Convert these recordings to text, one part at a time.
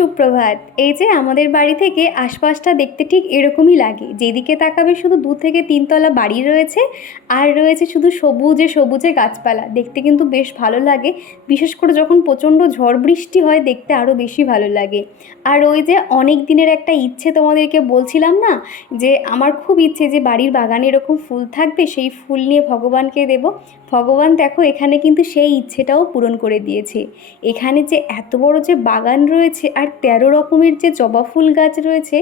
সুপ্রভাত। এই যে আমাদের বাড়ি থেকে আশপাশটা দেখতে ঠিক এরকমই লাগে। যেদিকে তাকাবে শুধু দু থেকে তিনতলা বাড়ি রয়েছে আর রয়েছে শুধু সবুজে সবুজে গাছপালা। দেখতে কিন্তু বেশ ভালো লাগে। বিশেষ করে যখন প্রচণ্ড ঝড় বৃষ্টি হয়, দেখতে আরও বেশি ভালো লাগে। আর ওই যে অনেক দিনের একটা ইচ্ছে তোমাদেরকে বলছিলাম না, যে আমার খুব ইচ্ছে যে বাড়ির বাগানে এরকম ফুল থাকবে, সেই ফুল নিয়ে ভগবানকে দেব। ভগবান দেখো এখানে কিন্তু সেই ইচ্ছেটাও পূরণ করে দিয়েছে। এখানে যে এত বড় যে বাগান রয়েছে, আর তেরো রকমের যে জবা ফুল গাছ রয়েছে,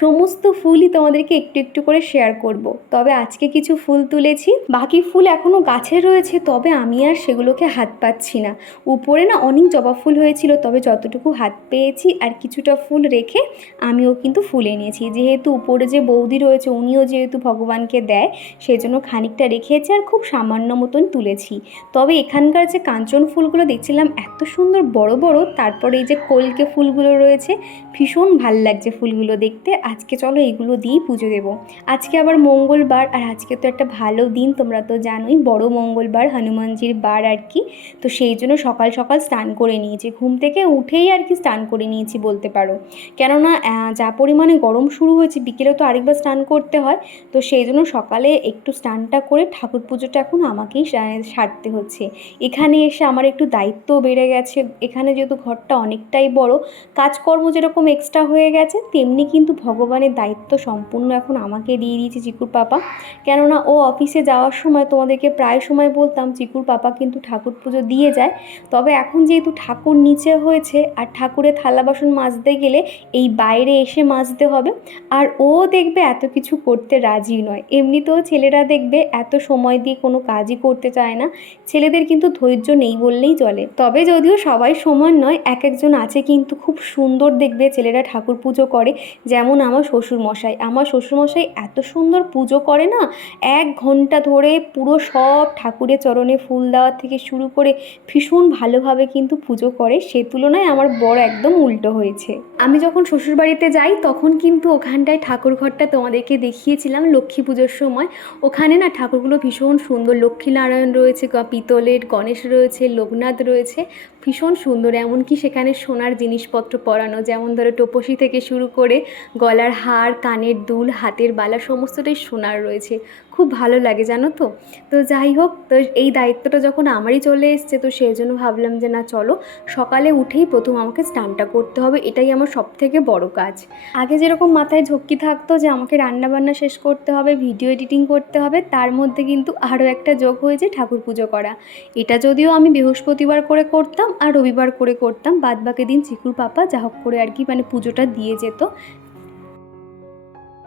সমস্ত ফুলই তোমাদেরকে একটু একটু করে শেয়ার করব। তবে আজকে কিছু ফুল তুলেছি। বাকি ফুল এখনও গাছে রয়েছে, তবে আমি আর সেগুলোকে হাত পাচ্ছি না। উপরে না অনেক জবা ফুল হয়েছিল, তবে যতটুকু হাত পেয়েছি আর কিছুটা ফুল রেখে আমিও কিন্তু ফুল এনেছি। যেহেতু উপরে যে বৌদি রয়েছে, উনিও যেহেতু ভগবানকে দেয় সেই জন্য খানিকটা রেখেছি আর খুব সামান্য মতন তুলেছি। তবে এখানকার যে কাঞ্চন ফুলগুলো দেখছিলাম, এত সুন্দর বড় বড়, তারপরে এই যে কলকে ফুলগুলো রয়েছে ভীষণ ভালো লাগছে ফুলগুলো দেখতে। আজকে চলো এগুলো দিয়েই পুজো দেবো। আজকে আবার মঙ্গলবার, আর আজকে তো একটা ভালো দিন, তোমরা তো জানোই, বড় মঙ্গলবার, হনুমানজির বার আর কি। তো সেই জন্য সকাল সকাল স্নান করে নিয়েছি। ঘুম থেকে উঠেই আর কি স্নান করে নিয়েছি বলতে পারো। কেননা যা পরিমাণে গরম শুরু হয়েছে, বিকেলে তো আরেকবার স্নান করতে হয়। তো সেই জন্য সকালে একটু স্নানটা করে ঠাকুর পুজোটা এখন আমাকেই সারতে হচ্ছে। এখানে এসে আমার একটু দায়িত্ব বেড়ে গেছে। এখানে যেহেতু ঘরটা অনেকটাই বড়, কাজকর্ম যেরকম এক্সট্রা হয়ে গেছে, তেমনি কিন্তু ভগবানের দায়িত্ব সম্পূর্ণ এখন আমাকে দিয়ে দিয়েছে চিকুর পাপা। কেননা ও অফিসে যাওয়ার সময় তোমাদেরকে প্রায় সময় বলতাম চিকুর পাপা কিন্তু ঠাকুর পুজো দিয়ে যায়। তবে এখন যেহেতু ঠাকুর নিচে হয়েছে আর ঠাকুরের থালা বাসন মাজতে গেলে এই বাইরে এসে মাজতে হবে। আর ও দেখবে এত কিছু করতে রাজি নয়। এমনিতেও ছেলেরা দেখবে এত সময় দিয়ে কোনো কাজই করতে চায় না। ছেলেদের কিন্তু ধৈর্য নেই বললেই চলে। তবে যদিও সবাই সমান নয়, এক একজন আছে কিন্তু খুব সুন্দর দেখবে ছেলেরা ঠাকুর পুজো করে। যেমন আমার শ্বশুর মশাই আমার শ্বশুর মশাই এত সুন্দর পুজো করে না, এক ঘণ্টা ধরে পুরো সব ঠাকুরের চরণে ফুল দেওয়া থেকে শুরু করে ভীষণ ভালোভাবে কিন্তু পুজো করে। সে তুলনায় আমার বড় একদম উল্টো হয়েছে। আমি যখন শ্বশুরবাড়িতে যাই, তখন কিন্তু ওখানটায় ঠাকুর ঘরটা তোমাদেরকে দেখিয়েছিলাম লক্ষ্মী পুজোর সময়। ওখানে না ঠাকুরগুলো ভীষণ সুন্দর। লক্ষ্মীনারায়ণ রয়েছে পিতলের, গণেশ রয়েছে, লোকনাথ রয়েছে। ভীষণ সুন্দর, এমনকি সেখানে সোনার জিনিসপত্র পরানো, যেমন ধরো টোপসি থেকে শুরু করে গলার হার, কানের দুল, হাতের বালা, সমস্তটাই সোনার রয়েছে। খুব ভালো লাগে, জানো তো? তো যাই হোক, তো এই দায়িত্বটা যখন আমারই চলে এসছে, তো সেই জন্য ভাবলাম যে না, চলো সকালে উঠেই প্রথম আমাকে স্নানটা করতে হবে, এটাই আমার সব থেকে বড় কাজ। আগে যেরকম মাথায় ঝক্কি থাকতো যে আমাকে রান্না বান্না শেষ করতে হবে, ভিডিও এডিটিং করতে হবে, তার মধ্যে কিন্তু আরও একটা যোগ হয়েছে ঠাকুর পুজো করা। এটা যদিও আমি বৃহস্পতিবার করে করতাম আর রবিবার করে করতাম বাদ বাকি দিন চিকুর পাপা যা হোক করে আর কি মানে পুজোটা দিয়ে যেত।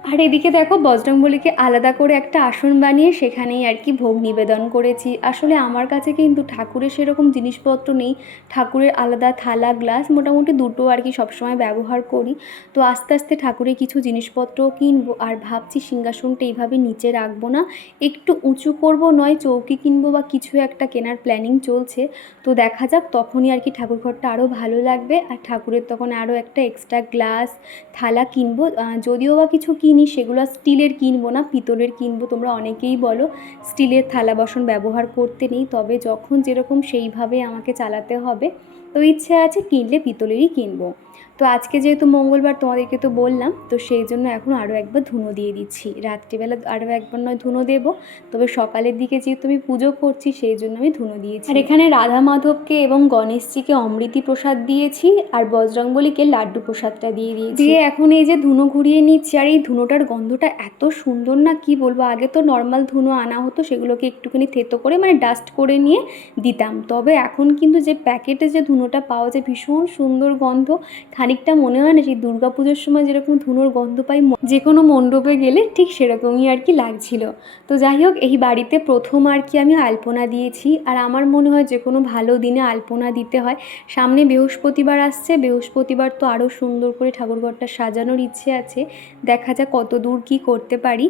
আর এদিকে দেখো বজরংবলীকে আলাদা করে একটা আসন বানিয়ে সেখানেই আর কি ভোগ নিবেদন করেছি। আসলে আমার কাছে কিন্তু ঠাকুরের সেরকম জিনিসপত্র নেই। ঠাকুরের আলাদা থালা, গ্লাস, মোটামুটি দুটো আর কি সবসময় ব্যবহার করি। তো আস্তে আস্তে ঠাকুরের কিছু জিনিসপত্রও কিনবো আর ভাবছি সিংহাসনটা এইভাবে নিচে রাখব না। একটু উঁচু করব নয়, চৌকি কিনবো বা কিছু একটা কেনার প্ল্যানিং চলছে। তো দেখা যাক, তখনই আর কি ঠাকুর ঘরটা আরও ভালো লাগবে। আর ঠাকুরের তখন আরও একটা এক্সট্রা গ্লাস, থালা কিনবো। যদিও বা কিছু কিনি সেগুলো স্টিলের কিনবো না, পিতলের কিনবো, তোমরা অনেকেই বলো। স্টিলের থালা বাসন ব্যবহার করতে নেই, তবে যখন যেরকম সেইভাবে আমাকে চালাতে হবে। তো ইচ্ছে আছে কিনলে পিতলেরই কিনবো। তো আজকে যেহেতু মঙ্গলবার তোমাদেরকে তো বললাম তো সেই জন্য এখন আরও একবার ধুনো দিয়ে দিচ্ছি। রাত্রিবেলা আরও একবার নয় ধুনো দেবো। তবে সকালের দিকে যেহেতু আমি পুজো করছি সেই জন্য আমি ধুনো দিয়েছি। আর এখানে রাধা মাধবকে এবং গণেশজিকে অমৃতি প্রসাদ দিয়েছি আর বজরংবলীকে লাড্ডু প্রসাদটা দিয়ে দিয়েছি। দিয়ে এখন এই যে ধুনো ঘুরিয়ে নিচ্ছি আর এই ধুনোটার গন্ধটা এত সুন্দর না কি বলব? আগে তো নর্মাল ধুনো আনা হতো সেগুলোকে একটুখানি থেতো করে মানে ডাস্ট করে নিয়ে দিতাম। তবে এখন কিন্তু যে প্যাকেটে যে ধুনোটা পাওয়া যায় ভীষণ সুন্দর গন্ধ। খানিকটা মনে হয় না সেই দুর্গাপুজোর সময় যেরকম ধুনোর গন্ধ পাই যে কোনো মণ্ডপে গেলে ঠিক সেরকমই আর কি লাগছিল। তো যাই হোক, এই বাড়িতে প্রথম আর কি আমি আলপনা দিয়েছি। আর আমার মনে হয় যে কোনো ভালো দিনে আলপনা দিতে হয়। সামনে বৃহস্পতিবার আসছে, বৃহস্পতিবার তো আরও সুন্দর করে ঠাকুরঘরটা সাজানোর ইচ্ছে আছে। দেখা যাক কত দূর কী করতে পারি।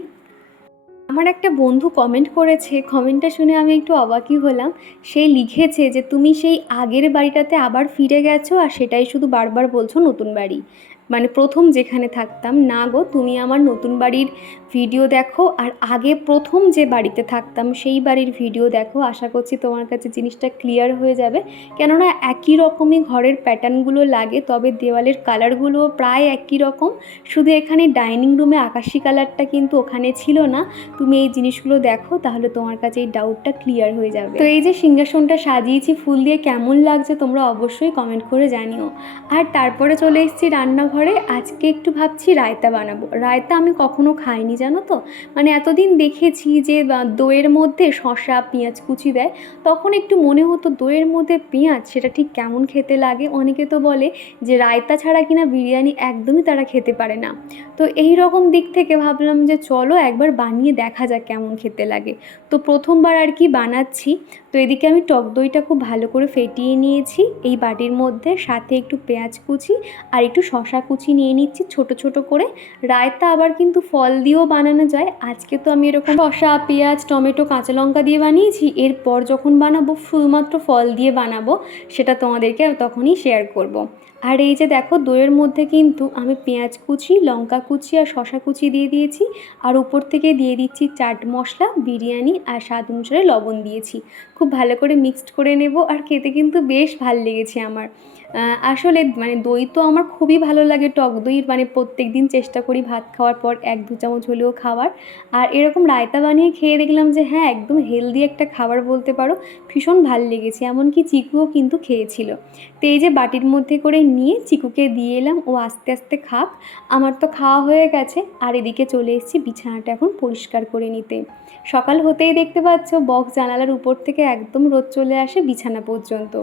আমার একটা বন্ধু কমেন্ট করেছে কমেন্টটা শুনে আমি একটু অবাকই হলাম। সে লিখেছে যে, তুমি সেই আগের বাড়িটাতে আবার ফিরে গেছো আর সেটাই শুধু বারবার বলছো নতুন বাড়ি। মানে প্রথম যেখানে থাকতাম, না গো, তুমি আমার নতুন বাড়ির ভিডিও দেখো, আর আগে প্রথম যে বাড়িতে থাকতাম, সেই বাড়ির ভিডিও দেখো। আশা করছি তোমার কাছে জিনিসটা ক্লিয়ার হয়ে যাবে। কেননা একই রকমই ঘরের প্যাটার্নগুলো লাগে, তবে দেওয়ালের কালারগুলোও প্রায় একই রকম। শুধু এখানে ডাইনিং রুমে আকাশি কালারটা কিন্তু ওখানে ছিল না। তুমি এই জিনিসগুলো দেখো, তাহলে তোমার কাছে এই ডাউটটা ক্লিয়ার হয়ে যাবে। তো এই যে সিংহাসনটা সাজিয়েছি, ফুল দিয়ে কেমন লাগছে তোমরা অবশ্যই কমেন্ট করে জানিও। আর তারপরে চলে এসেছি রান্নাঘরে। আজকে একটু ভাবছি রায়তা বানাবো। রায়তা আমি কখনো খাইনি, জানো তো? মানে এতদিন দেখেছি যে দইয়ের মধ্যে শসা, পেঁয়াজ কুচি দেয়। তখন একটু মনে হতো দইয়ের মধ্যে পেঁয়াজ, সেটা ঠিক কেমন খেতে লাগে? অনেকে তো বলে যে, রায়তা ছাড়া কিনা বিরিয়ানি একদমই তারা খেতে পারে না। তো এই রকম দিক থেকে ভাবলাম যে, চলো একবার বানিয়ে দেখা যাক কেমন খেতে লাগে। তো প্রথমবার আর কি বানাচ্ছি। তো এদিকে আমি টক দইটা খুব ভালো করে ফেটিয়ে নিয়েছি। এই বাটির মধ্যে সাথে একটু পেঁয়াজ কুচি আর একটু শশা কুচি নিয়ে নিচ্ছি ছোট ছোট করে। রায়তা আবার কিন্তু ফল দিয়েও বানানো যায়। আজকে তো আমি এরকম শশা পেঁয়াজ, টমেটো, কাঁচা লঙ্কা দিয়ে বানিয়েছি। এরপর যখন বানাবো শুধুমাত্র ফল দিয়ে বানাবো, সেটা তোমাদেরকে তখনই শেয়ার করব। আর এই যে দেখো, দইয়ের মধ্যে কিন্তু আমি পেঁয়াজ কুচি, লঙ্কা কুচি আর শশা কুচি দিয়ে দিয়েছি। আর উপর থেকে দিয়ে দিচ্ছি চাট মশলা, বিরিয়ানি আর স্বাদ অনুসারে লবণ দিয়েছি। খুব ভালো করে মিক্সড করে নেব আর খেতে কিন্তু বেশ ভালো লেগেছে আমার। আসলে মানে দই তো আমার খুবই ভালো লাগে, টক দই মানে প্রত্যেক দিন চেষ্টা করি ভাত খাওয়ার পর এক দু চামচ হলেও খাওয়ার। আর এরকম রায়তা বানিয়ে খেয়ে দেখলাম যে হ্যাঁ একদম হেলদি একটা খাবার বলতে পারো, ভীষণ ভালো লেগেছে। এমনকি চিকুও কিন্তু খেয়েছিল। তো এই যে বাটির মধ্যে করে নিয়ে চিকুকে দিয়ে এলাম, ও আস্তে আস্তে খাক। আমার তো খাওয়া হয়ে গেছে, আর এদিকে চলে এসেছি বিছানাটা এখন পরিষ্কার করে নিতে। সকাল হতেই দেখতে পাচ্ছ বক্স জানালার উপর থেকে একদম রোদ চলে আসে বিছানা পর্যন্ত।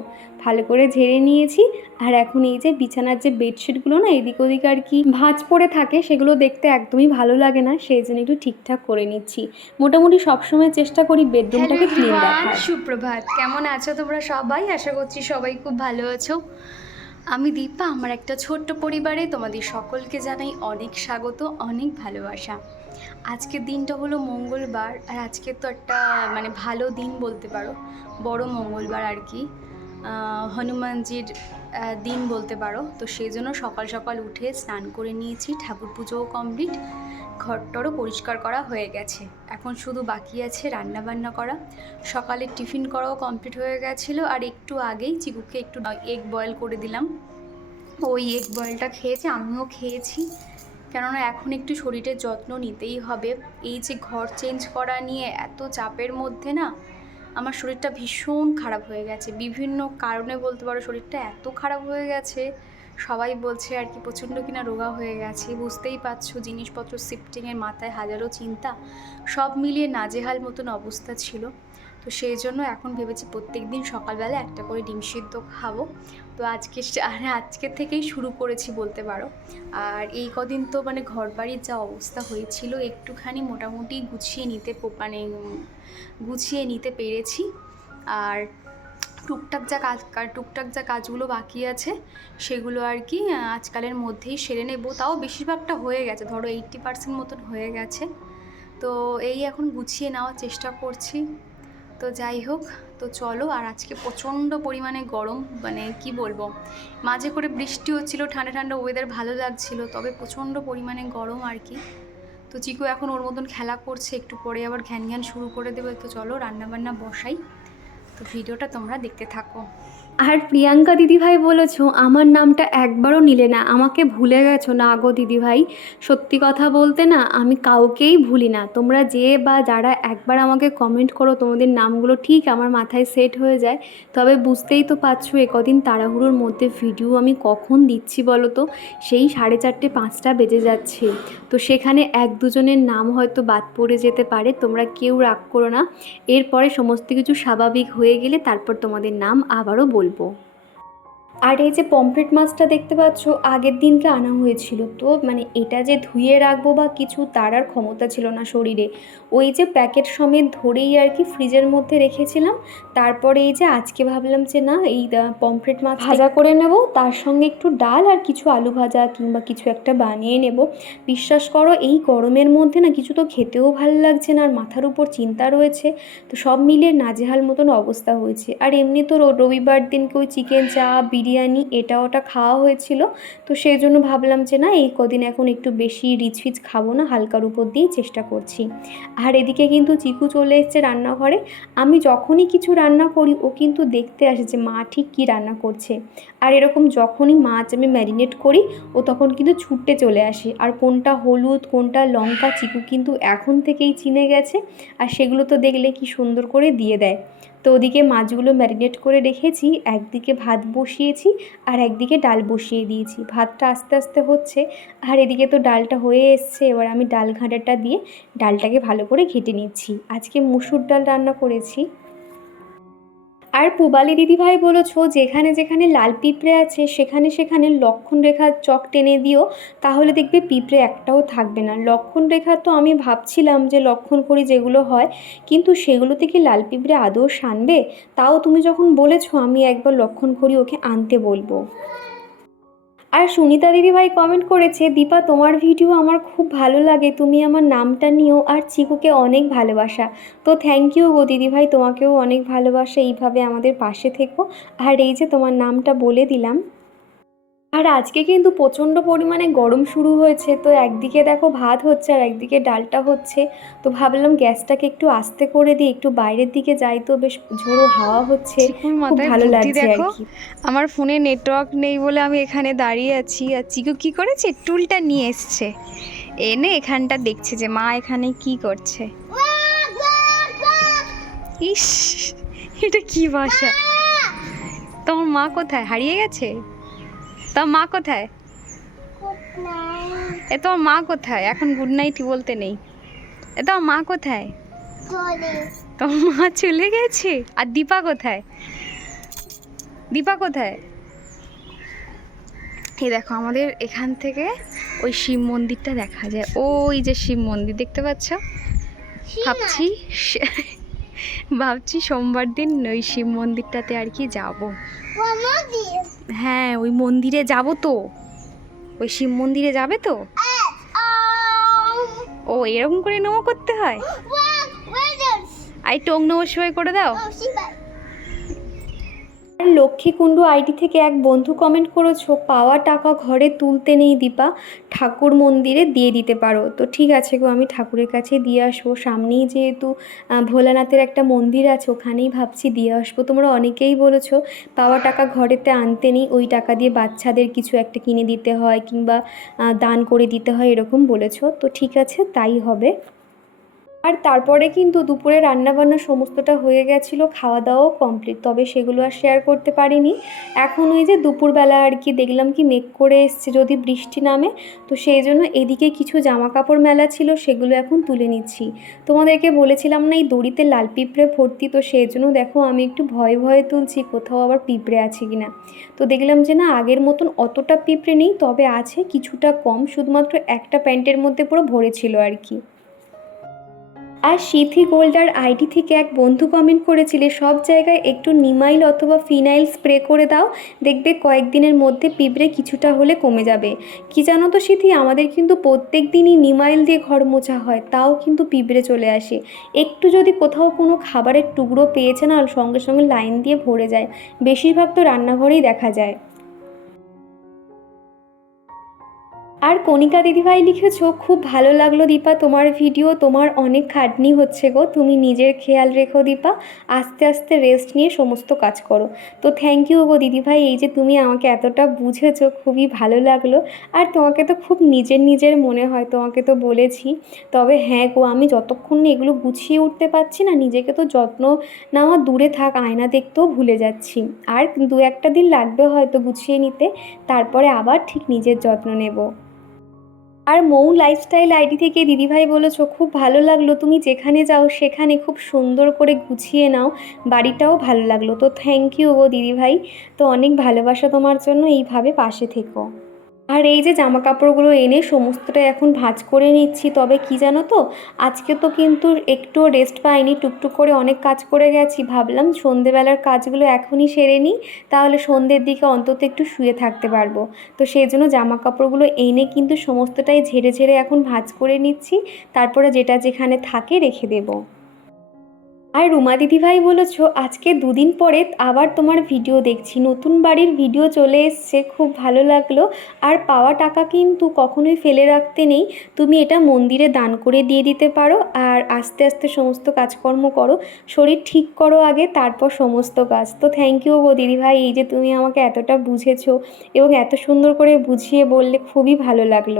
ভালো করে ঝেড়ে নিয়েছি আর এখন এই যে বিছানার যে বেডশিটগুলো না এদিক ওদিক আর কি ভাঁজ পড়ে থাকে সেগুলো দেখতে একদমই ভালো লাগে না সেই জন্য একটু ঠিকঠাক করে নিচ্ছি। মোটামুটি সবসময় চেষ্টা করি বেডরুমটাকে ক্লিন রাখার। সুপ্রভাত। কেমন আছো তোমরা সবাই? আশা করছি সবাই খুব ভালো আছো। আমি দীপা আমার একটা ছোট্ট পরিবারে তোমাদের সকলকে জানাই অনেক স্বাগত অনেক ভালোবাসা। আজকের দিনটা হলো মঙ্গলবার আর আজকে তো একটা মানে ভালো দিন বলতে পারো। বড় মঙ্গলবার আর কি। হনুমানজির দিন বলতে পারো। তো সেই জন্য সকাল সকাল উঠে স্নান করে নিয়েছি, ঠাকুর পুজোও কমপ্লিট ঘরটরও পরিষ্কার করা হয়ে গেছে। এখন শুধু বাকি আছে রান্না বান্না করা। সকালে টিফিন করাও কমপ্লিট হয়ে গেছিল আর একটু আগেই চিকুকে একটু এগ বয়েল করে দিলাম। ওই এগ বয়েলটা খেয়েছে, আমিও খেয়েছি। কেননা এখন একটু শরীরের যত্ন নিতেই হবে। এই যে ঘর চেঞ্জ করা নিয়ে এত চাপের মধ্যে না, আমার শরীরটা ভীষণ খারাপ হয়ে গেছে। বিভিন্ন কারণে বলতে পারো শরীরটা এত খারাপ হয়ে গেছে, সবাই বলছে আর কি প্রচণ্ড কিনা রোগা হয়ে গেছে। বুঝতেই পারছ জিনিসপত্র শিফটিংয়ের মাথায় হাজারো চিন্তা, সব মিলিয়ে নাজেহাল মতন অবস্থা ছিল। তো সেই জন্য এখন ভেবেছি প্রত্যেক দিন সকালবেলা একটা করে ডিম সিদ্ধ খাব। তো আজকে আর আজকে থেকেই শুরু করেছি বলতে পারো। আর এই কদিন তো মানে ঘর বাড়ির যা অবস্থা হয়েছিল, একটুখানি মোটামুটি গুছিয়ে নিতে মানে গুছিয়ে নিতে পেরেছি। আর টুকটাক যা কাজ টুকটাক যা কাজগুলো বাকি আছে, সেগুলো আর কি আজকালের মধ্যেই সেরে নেব। তাও বেশিরভাগটা হয়ে গেছে, ধরো এইট্টি পার্সেন্ট মতন হয়ে গেছে। তো এই এখন গুছিয়ে নেওয়ার চেষ্টা করছি। তো যাই হোক, তো চলো, আর আজকে প্রচণ্ড পরিমাণে গরম মানে কি বলব? মাঝে করে বৃষ্টি হচ্ছিল, ঠান্ডা ঠান্ডা ওয়েদার ভালো লাগছিল, তবে প্রচণ্ড পরিমাণে গরম আর কি। তো চিকু এখন ওর মতন খেলা করছে, একটু পরে আবার ঘ্যান ঘ্যান শুরু করে দেবে, তো চলো রান্নাবান্না বসাই। তো ভিডিওটা তোমরা দেখতে থাকো। আর প্রিয়াঙ্কা দিদিভাই বলেছ, আমার নামটা একবারও নিলে না, আমাকে ভুলে গেছো না গো দিদিভাই? সত্যি কথা বলতে না, আমি কাউকেই ভুলি না। তোমরা যে বা যারা একবার আমাকে কমেন্ট করো, তোমাদের নামগুলো ঠিক আমার মাথায় সেট হয়ে যায়। তবে বুঝতেই তো পারছ কদিন তাড়াহুড়োর মধ্যে ভিডিও আমি কখন দিচ্ছি বলো তো? সেই সাড়ে চারটে পাঁচটা বেজে যাচ্ছে। তো সেখানে এক দুজনের নাম হয়তো বাদ পড়ে যেতে পারে, তোমরা কেউ রাগ করো না। এরপরে সমস্ত কিছু স্বাভাবিক হয়ে গেলে তারপর তোমাদের নাম আবারও বলব। বলবো আর এই যে পমফ্রেট মাছটা দেখতে পাচ্ছ আগের দিনকে আনা হয়েছিল। তো মানে এটা যে ধুয়ে রাখব বা কিছু তার আর ক্ষমতা ছিল না শরীরে। ওই যে প্যাকেট সমেত ধরেই আর কি ফ্রিজের মধ্যে রেখেছিলাম। তারপরে এই যে আজকে ভাবলাম যে না এই পমফ্রেট মাছ ভাজা করে নেব তার সঙ্গে একটু ডাল আর কিছু আলু ভাজা কিংবা কিছু একটা বানিয়ে নেব। বিশ্বাস করো এই গরমের মধ্যে না কিছু তো খেতেও ভালো লাগছে না আর মাথার উপর চিন্তা রয়েছে। তো সব মিলিয়ে নাজেহাল মতন অবস্থা হয়েছে। আর এমনি তো রবিবার দিনকে ওই চিকেন চা বিরিয়ানি বিরিয়ানি, এটা ওটা খাওয়া হয়েছিল। তো সেই জন্য ভাবলাম যে না, এই কদিন এখন একটু বেশি রিচ ফিচ খাব না, হালকার উপর দিয়েই চেষ্টা করছি। আর এদিকে কিন্তু চিকু চলে এসছে রান্নাঘরে। আমি যখনই কিছু রান্না করি, ও কিন্তু দেখতে আসে যে মা ঠিক কী রান্না করছে। আর এরকম যখনই মাছ আমি ম্যারিনেট করি, ও তখন কিন্তু ছুটতে চলে আসে। আর কোনটা হলুদ, কোনটা লঙ্কা, চিকু কিন্তু এখন থেকেই চিনে গেছে। আর সেগুলো তো দেখলে কি সুন্দর করে দিয়ে দেয়। তো ওদিকে মাছগুলো ম্যারিনেট করে রেখেছি, একদিকে ভাত বসিয়েছি আর একদিকে ডাল বসিয়ে দিয়েছি। ভাতটা আস্তে আস্তে হচ্ছে আর এদিকে তো ডালটা হয়ে এসছে, এবার আমি ডাল ঘাঁটাটা দিয়ে ডালটাকে ভালো করে ঘেটে নিচ্ছি। আজকে মুসুর ডাল রান্না করেছি। আর পুবালি দিদিভাই বলেছ, যেখানে যেখানে লাল পিঁপড়ে আছে, সেখানে সেখানে লক্ষণ রেখার চক টেনে দিও, তাহলে দেখবে পিঁপড়ে একটাও থাকবে না। লক্ষণ রেখা তো আমি ভাবছিলাম যে লক্ষণ করি যেগুলো হয়, কিন্তু সেগুলোতে কি লাল পিঁপড়ে আদৌ সানবে? তাও তুমি যখন বলেছ, আমি একবার লক্ষণ করি ওকে আনতে বলব। আর সুনিতা দিদিভাই কমেন্ট করেছে, দীপা, তোমার ভিডিও আমার খুব ভালো লাগে। তুমি আমার নামটা নিও আর চিকুকে অনেক ভালোবাসা। তো থ্যাংক ইউ গো দিদিভাই তোমাকেও অনেক ভালোবাসা। এইভাবে আমাদের পাশে থেকো। আর এই যে তোমার নামটা বলে দিলাম আর আজকে কিন্তু প্রচণ্ড পরিমাণে গরম শুরু হয়েছে তো একদিকে দেখো ভাত হচ্ছে আর একদিকে ডালটা হচ্ছে। তো ভাবলাম গ্যাসটাকে একটু আস্তে করে দিই একটু বাইরের দিকে যাই তো বেশ ঝোড়ো হাওয়া হচ্ছে। খুব ভালো লাগছে আর কি। আমার ফোনে নেটওয়ার্ক নেই বলে আমি এখানে দাঁড়িয়ে আছি আর চিকু কি করেছে? টুলটা নিয়ে এসছে। এনে এখানটা দেখছে যে মা এখানে কি করছে। ইস এটা কি ভাষা? তোমার মা কোথায়? হারিয়ে গেছে? তোমার মা কোথায়? এ তোমার মা কোথায়? এখন গুড নাইট বলতে নেই। এ তোমার মা কোথায়? তোমার মা চলে গেছে? আর দীপা কোথায়? দীপা কোথায়? এই দেখো আমাদের এখান থেকে ওই শিব মন্দিরটা দেখা যায়। ওই যে শিব মন্দির দেখতে পাচ্ছ? ভাবছি সে- ভাবছি সোমবার দিন ওই শিব মন্দিরটাতে আর কি যাব। হ্যাঁ ওই মন্দিরে যাব তো। ওই শিব মন্দিরে যাবে তো? ও এরকম করে নমো করতে হয়? আই টোং নমস্কার করে দাও। আর লক্ষ্মীকুণ্ডু আইডি থেকে এক বন্ধু কমেন্ট করেছ, পাওয়া টাকা ঘরে তুলতে নেই দীপা, ঠাকুর মন্দিরে দিয়ে দিতে পারো। তো ঠিক আছে গো, আমি ঠাকুরের কাছে দিয়ে আসব। সামনেই যেহেতু ভোলানাথের একটা মন্দির আছে, ওখানেই ভাবছি দিয়ে আসব। তোমরা অনেকেই বলেছ, পাওয়া টাকা ঘরেতে আনতে নেই, ওই টাকা দিয়ে বাচ্চাদের কিছু একটা কিনে দিতে হয়, কিংবা দান করে দিতে হয়, এরকম বলেছ। তো ঠিক আছে, তাই হবে। আর তারপরে কিন্তু দুপুরে রান্নাবান্না সমস্তটা হয়ে গেছিল খাওয়া দাওয়াও কমপ্লিট তবে সেগুলো আর শেয়ার করতে পারিনি। এখন ওই যে দুপুরবেলা আর কি দেখলাম কি মেঘ করে এসছে যদি বৃষ্টি নামে, তো সেই জন্য এদিকে কিছু জামা কাপড় মেলা ছিল, সেগুলো এখন তুলে নিচ্ছি। তোমাদেরকে বলেছিলাম না এই দড়িতে লাল পিঁপড়ে ভর্তি, তো সেই জন্য দেখো আমি একটু ভয়ে ভয়ে তুলছি, কোথাও আবার পিঁপড়ে আছে কি না তো দেখলাম যে না, আগের মতন অতটা পিঁপড়ে নেই, তবে আছে কিছুটা কম, শুধুমাত্র একটা প্যান্টের মধ্যে পুরো ভরে ছিল আর কি। আর সিথি গোল্ডার আইডি থেকে এক বন্ধু কমেন্ট করেছিলে, সব জায়গায় একটু নিমাইল অথবা ফিনাইল স্প্রে করে দাও, দেখবে কয়েকদিনের মধ্যে পিঁপড়ে কিছুটা হলে কমে যাবে। কি জানো তো সিথি, আমাদের কিন্তু প্রত্যেক দিনই নিমাইল দিয়ে ঘর মোছা হয়, তাও কিন্তু পিঁপড়ে চলে আসে। একটু যদি কোথাও কোনো খাবারের টুকরো পেয়েছে না, সঙ্গে সঙ্গে লাইন দিয়ে ভরে যায়। বেশিরভাগ তো রান্নাঘরেই দেখা যায়। আর কণিকা দিদিভাই লিখেছো, খুব ভালো লাগল দীপা তোমার ভিডিও তোমার অনেক খাটনি হচ্ছে গো, তুমি নিজের খেয়াল রেখো দীপা, আস্তে আস্তে রেস্ট নিয়ে সমস্ত কাজ করো। তো থ্যাংক ইউ গো দিদিভাই, এই যে তুমি আমাকে এতটা বুঝেছ, খুবই ভালো লাগল। আর তোমাকে তো খুব নিজের নিজের মনে হয়, তোমাকে তো বলেছি। তবে হ্যাঁ গো, আমি যতক্ষণ না এগুলো গুছিয়ে উঠতে পারছি না, নিজেকে তো যত্ন নেওয়া দূরে থাক, আয়না দেখতেও ভুলে যাচ্ছি। আর দু একটা দিন লাগবে হয়তো গুছিয়ে নিতে, তারপরে আবার ঠিক নিজের যত্ন নেব। আর মৌ লাইফস্টাইল আইডি থেকে দিদিভাই বলেছ, খুব ভালো লাগল। তুমি যেখানে যাও সেখানে খুব সুন্দর করে গুছিয়ে নাও। বাড়িটাও ভালো লাগল। তো থ্যাংক ইউ গো দিদিভাই। তো অনেক ভালোবাসা তোমার জন্য। এইভাবে পাশে থেকো। আর এই যে জামা কাপড়গুলো এনে সমস্তটা এখন ভাঁজ করে নিচ্ছি, তবে কি জানো তো? আজকে তো কিন্তু একটুও রেস্ট পাইনি, টুকটুক করে অনেক কাজ করে গেছি। ভাবলাম সন্ধেবেলার কাজগুলো এখনই সেরে নিই, তাহলে সন্ধ্যের দিকে অন্তত একটু শুয়ে থাকতে পারব। তো সেই জন্য জামা কাপড়গুলো এনে কিন্তু সমস্তটাই ঝেড়ে ঝেড়ে এখন ভাঁজ করে নিচ্ছি, তারপরে যেটা যেখানে থাকে রেখে দেবো। আর রুমা দিদিভাই বলেছ, আজকে দুদিন পরে আবার তোমার ভিডিও দেখছি। নতুন বাড়ির ভিডিও চলে এসছে, খুব ভালো লাগল। আর পাওয়া টাকা কিন্তু কখনোই ফেলে রাখতে নেই। তুমি এটা মন্দিরে দান করে দিয়ে দিতে পারো। আর আস্তে আস্তে সমস্ত কাজকর্ম করো। শরীর ঠিক করো আগে, তারপর সমস্ত কাজ। তো থ্যাংক ইউ গো দিদিভাই, এই যে তুমি আমাকে এতটা বুঝেছ এবং এত সুন্দর করে বুঝিয়ে বললে খুবই ভালো লাগল।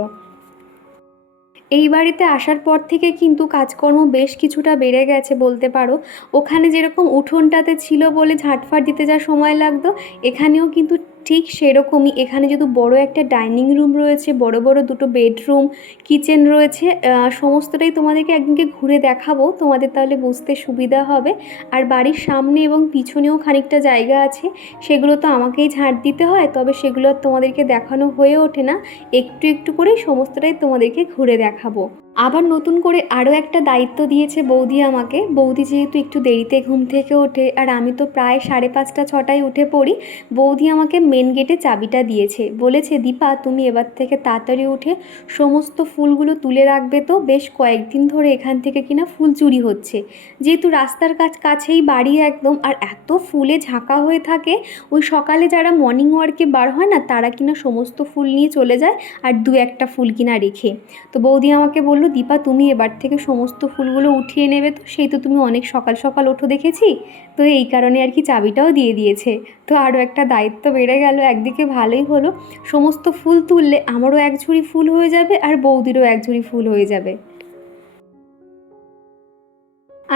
এই বাড়িতে আসার পর থেকে কিন্তু কাজকর্ম বেশ কিছুটা বেড়ে গেছে বলতে পারো। ওখানে যেরকম উঠোনটাতে ছিল বলে ঝাঁটফাট দিতে যা সময় লাগতো, এখানেও কিন্তু ঠিক সেরকমই এখানে যেহেতু বড় একটা ডাইনিং রুম রয়েছে, বড় বড় দুটো বেডরুম, কিচেন রয়েছে সমস্তটাই তোমাদেরকে একদিনকে ঘুরে দেখাবো, তোমাদের তাহলে বুঝতে সুবিধা হবে। আর বাড়ির সামনে এবং পিছনেও খানিকটা জায়গা আছে, সেগুলো তো আমাকেই ঝাঁট দিতে হয়, তবে সেগুলো তোমাদেরকে দেখানো হয়ে ওঠে না। একটু একটু করে সমস্তটাই তোমাদেরকে ঘুরে দেখাবো। আবার নতুন করে আরও একটা দায়িত্ব দিয়েছে বৌদি আমাকে। বৌদি যেহেতু একটু দেরিতে ঘুম থেকে ওঠে, আর আমি তো প্রায় সাড়ে পাঁচটা, ছটায় উঠে পড়ি, বৌদি আমাকে মেন গেটে চাবিটা দিয়েছে। বলেছে, দীপা, তুমি এবার থেকে তাড়াতাড়ি উঠে সমস্ত ফুলগুলো তুলে রাখবে তো? বেশ কয়েকদিন ধরে এখান থেকে কিনা ফুল চুরি হচ্ছে। যেহেতু রাস্তার কাছ, কাছেই বাড়ি একদম, আর এত ফুলে ঝাঁকা হয়ে থাকে, ওই সকালে যারা মর্নিং ওয়ার্কে বার হয় না, তারা কিনা সমস্ত ফুল নিয়ে চলে যায় আর দু একটা ফুল কিনা রেখে। তো বৌদি আমাকে বলল, দীপা, তুমি এবার থেকে সমস্ত ফুলগুলো উঠিয়ে নেবে তো? সেই তো তুমি অনেক সকাল সকাল ওঠো দেখেছি? তো এই কারণে আর কি চাবিটাও দিয়ে দিয়েছে। তো আরও একটা দায়িত্ব বেড়ে গেল, একদিকে ভালোই হলো। সমস্ত ফুল তুললে আমারও এক ঝুড়ি ফুল হয়ে যাবে আর বৌদিরও এক ঝুড়ি ফুল হয়ে যাবে।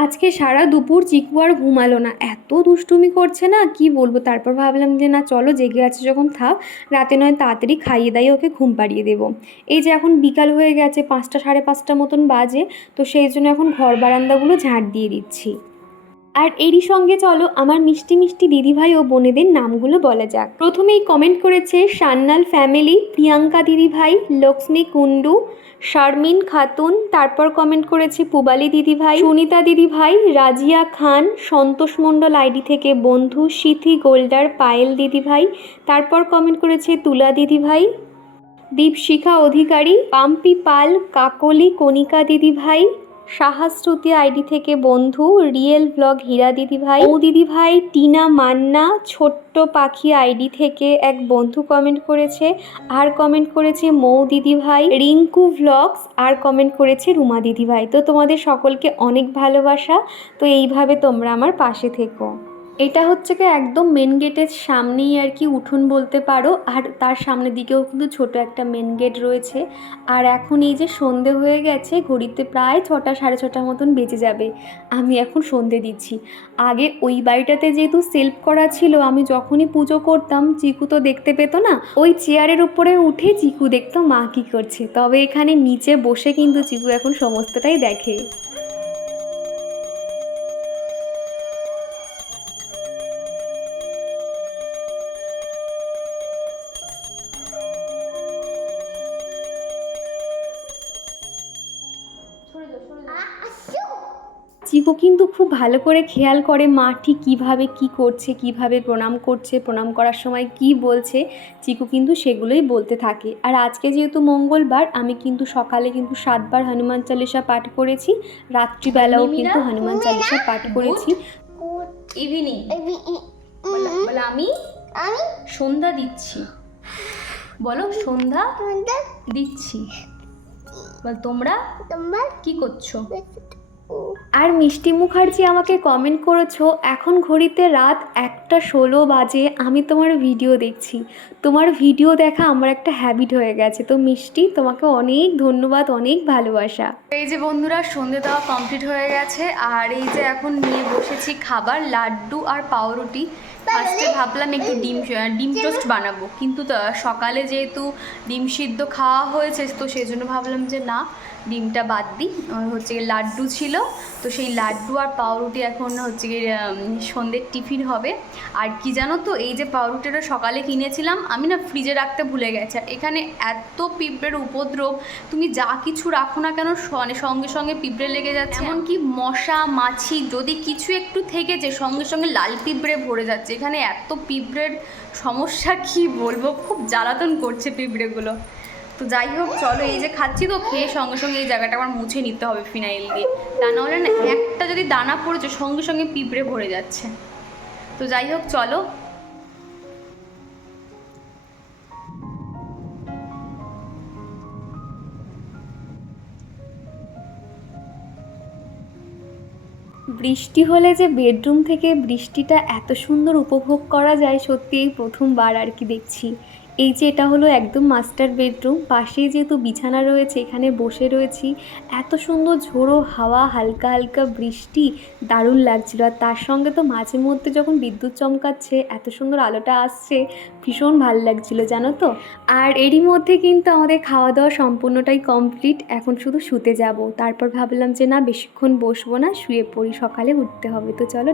আজকে সারা দুপুর চিকু আর ঘুমালো না। এত দুষ্টুমি করছে না? কি বলব? তারপর ভাবলাম যে, না, চলো, জেগে আছে যখন থাক। রাতে নয়, তাড়াতাড়ি খাইয়ে দাইয়ে ওকে ঘুম পাড়িয়ে দেবো। এই যে এখন বিকাল হয়ে গেছে, পাঁচটা, সাড়ে পাঁচটা মতন বাজে, তো সেই জন্য এখন ঘর বারান্দাগুলো ঝাঁট দিয়ে দিচ্ছি। আর এরই সঙ্গে চলো আমার মিষ্টি মিষ্টি দিদিভাই ও বোনেদের নামগুলো বলা যাক। প্রথমেই কমেন্ট করেছে সান্নাল ফ্যামিলি প্রিয়াঙ্কা দিদিভাই, লক্ষ্মী কুন্ডু শারমিন খাতুন, তারপর কমেন্ট করেছে পুবালি দিদিভাই, সুনিতা দিদিভাই, রাজিয়া খান, সন্তোষ মণ্ডল আইডি থেকে বন্ধু, সিথি গোল্ডার, পায়েল দিদিভাই, তারপর কমেন্ট করেছে তুলা দিদিভাই, দীপশিখা অধিকারী, পাম্পি পাল, কাকলি কণিকা দিদিভাই সাহাশ্রুতি আইডি থেকে বন্ধু, রিয়েল ব্লগ হীরা দিদিভাই ও দিদিভাই, টিনা মান্না, ছোট্ট পাখি আইডি থেকে এক বন্ধু কমেন্ট করেছে, আর কমেন্ট করেছে মৌ দিদিভাই, রিঙ্কু ভ্লগস আর কমেন্ট করেছে রুমা দিদিভাই। তো তোমাদের সকলকে অনেক ভালোবাসা। তো এইভাবে তোমরা আমার পাশে থেকো। এটা হচ্ছে কি একদম মেন গেটের সামনেই আর কি উঠোন বলতে পারো। আর তার সামনের দিকেও কিন্তু ছোট একটা মেন গেট রয়েছে। আর এখন এই যে সন্ধে হয়ে গেছে, ঘড়িতে প্রায় ছটা, সাড়ে ছটার মতন বেজে যাবে। আমি এখন সন্ধে দিচ্ছি। আগে ওই বাড়িটাতে যেহেতু সেলফ করা ছিল, আমি যখনই পুজো করতাম, চিকু তো দেখতে পেতো না। ওই চেয়ারের উপরে উঠে চিকু দেখতো মা কী করছে। তবে এখানে নিচে বসে কিন্তু চিকু এখন সমস্তটাই দেখে। চিকু কিন্তু খুব ভালো করে খেয়াল করে মা ঠিক কীভাবে কী করছে কীভাবে প্রণাম করছে প্রণাম করার সময় কি বলছে চিকু কিন্তু সেগুলোই বলতে থাকে। আর আজকে যেহেতু মঙ্গলবার আমি কিন্তু সকালে কিন্তু সাতবার হনুমান চালিসা পাঠ করেছি রাত্রিবেলাও কিন্তু হনুমান চালিসা পাঠ করেছি। ইভিনিং। বলে আমি আমি সন্ধ্যা দিচ্ছি। বলো সন্ধ্যা দিচ্ছি। বল তোমরা তোমার কি করছ? আর মিষ্টি মুখার্জি আমাকে কমেন্ট করেছ, এখন ঘড়িতে রাত একটা ষোলো বাজে, আমি তোমার ভিডিও দেখছি। তোমার ভিডিও দেখা আমার একটা হ্যাবিট হয়ে গেছে। তো মিষ্টি, তোমাকে অনেক ধন্যবাদ, অনেক ভালোবাসা। এই যে বন্ধুরা, সন্ধে দেওয়া কমপ্লিট হয়ে গেছে, আর এই যে এখন নিয়ে বসেছি খাবার, লাড্ডু আর পাউরুটি। ফার্স্টে ভাবলাম একটু ডিম ডিম টোস্ট বানাবো, কিন্তু সকালে যেহেতু ডিম সিদ্ধ খাওয়া হয়েছে, তো সেই জন্য ভাবলাম যে না ডিমটা বাদ দিই। হচ্ছে গিয়ে লাড্ডু ছিল। তো সেই লাড্ডু আর পাউরুটি এখন হচ্ছে গিয়ে সন্ধ্যের টিফিন হবে। আর কি জানো তো এই যে পাউরুটিটা সকালে কিনেছিলাম আমি না ফ্রিজে রাখতে ভুলে গেছি। আর এখানে এত পিঁপড়ের উপদ্রব তুমি যা কিছু রাখো না কেন মানে সঙ্গে সঙ্গে পিঁপড়ে লেগে যাচ্ছে। এমনকি মশা মাছি যদি কিছু একটু থেকেছে সঙ্গে সঙ্গে লাল পিঁপড়ে ভরে যাচ্ছে। এখানে এত পিঁপড়ের সমস্যা কি বলব? খুব জ্বালাতন করছে পিঁপড়েগুলো। তো যাই হোক, চলো এই যে খাচ্ছি তো, খেয়ে সঙ্গে সঙ্গে এই জায়গাটা আমার মুছে নিতে হবে ফিনাইল দিয়ে তা নাহলে না একটা যদি দানা পড়েছে, সঙ্গে সঙ্গে পিঁপড়ে ভরে যাচ্ছে। তো যাই হোক, চলো। বৃষ্টি হলে যে বেডরুম থেকে বৃষ্টিটা এত সুন্দর উপভোগ করা যায়, সত্যি এই প্রথমবার আর কি দেখছি। এই যে এটা হলো একদম মাস্টার বেডরুম পাশেই যেহেতু বিছানা রয়েছে, এখানে বসে রয়েছি। এত সুন্দর ঝোড়ো হাওয়া, হালকা হালকা বৃষ্টি, দারুণ লাগছিল। আর তার সঙ্গে তো মাঝে মধ্যে যখন বিদ্যুৎ চমকাচ্ছে, এত সুন্দর আলোটা আসছে, ভীষণ ভালো লাগছিল, জানো তো? আর এরই মধ্যে কিন্তু আমাদের খাওয়া দাওয়া সম্পূর্ণটাই কমপ্লিট এখন শুধু শুতে যাব। তারপর ভাবলাম যে না, বেশিক্ষণ বসবো না, শুয়ে পড়ি, সকালে উঠতে হবে। তো চলো